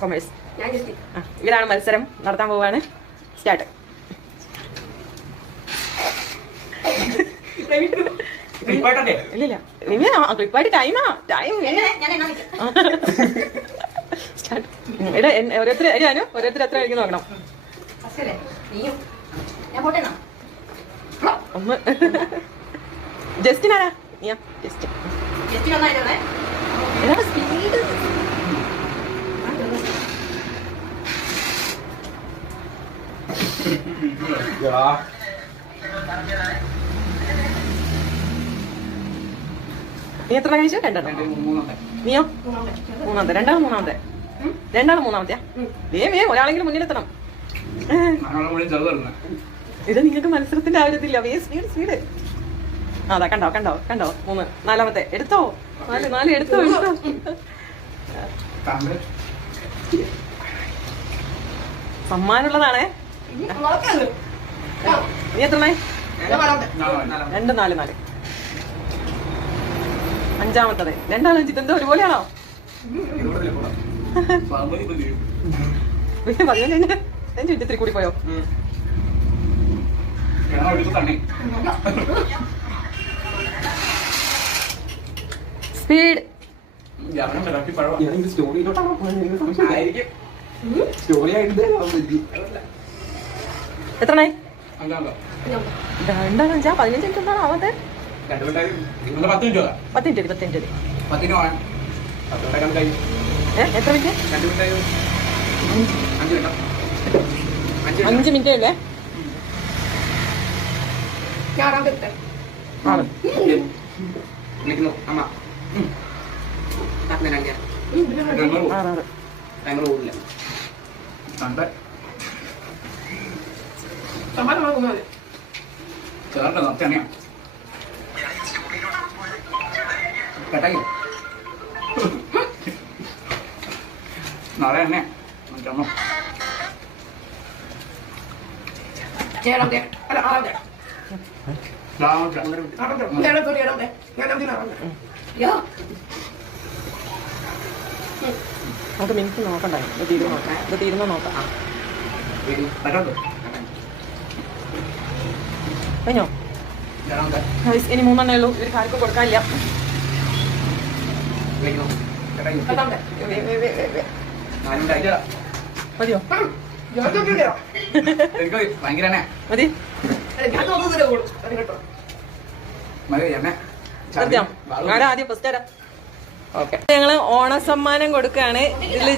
Commerce. ഇവരാണ് മത്സരം നടത്താൻ പോവാണ്. സ്റ്റാർട്ട്. ഇല്ലില്ല ക്ലിപ്പായിട്ട് ടൈമാ ടൈം ഓരോരുത്തർ ഞാനും ഓരോരുത്തർ എത്ര കഴിക്കുന്ന നോക്കണം. ഒന്ന് ജസ്റ്റിനാരാ നീയാ ജസ്റ്റ് സ്പീഡ്. നീ എത്ര കഴിച്ചു? രണ്ടെണ്ണം. നീയോ? മൂന്നാമത്തെ. രണ്ടാളും മൂന്നാമത്തെ. രണ്ടാളും മൂന്നാമത്തെയാ? വേം ഒരാളെങ്കിലും മുന്നിലെത്തണം. ഇത് നിങ്ങൾക്ക് മത്സരത്തിന്റെ ആവശ്യത്തില്ല. സ്പീഡ്. അതാ കണ്ടോ കണ്ടോ കണ്ടോ. മൂന്ന്. നാലാമത്തെ എടുത്തോ. നാല് എടുത്തോ. സമ്മാനമുള്ളതാണേ. നീ എത്രണ്ണേ? 2, 4. അഞ്ചാമത്തത്. രണ്ടാളും അഞ്ചിട്ട് എന്തോ ഒരുപോലെയാണോ? 15 ഇത്തിരി കൂടി പോയോ? സ്പീഡ്. എത്രണ്ണേ? 2, 5, 15 മിനിറ്റ് എന്താണ് ആവാത്തെ? 10 മിനിറ്റ്. എത്ര മിനിറ്റ്? 5 മിനിറ്റേ ഉള്ളേ. നാളെ തന്നെ നമുക്ക് മിനിറ്റ് നോക്കണ്ടേ? ഇത് തീരുന്ന നോക്കാം. കഴിഞ്ഞോ? ഇനി 3 എണ്ണേ ഉള്ളൂ. ഇവർക്ക് ആർക്കും കൊടുക്കാനില്ല. മതിയോ? മതി. ആരാ ആദ്യം? ഫസ്റ്റ് ആരാ? ഓക്കെ. ഞങ്ങള് ഓണസമ്മാനം കൊടുക്കാണ്. ഇതില്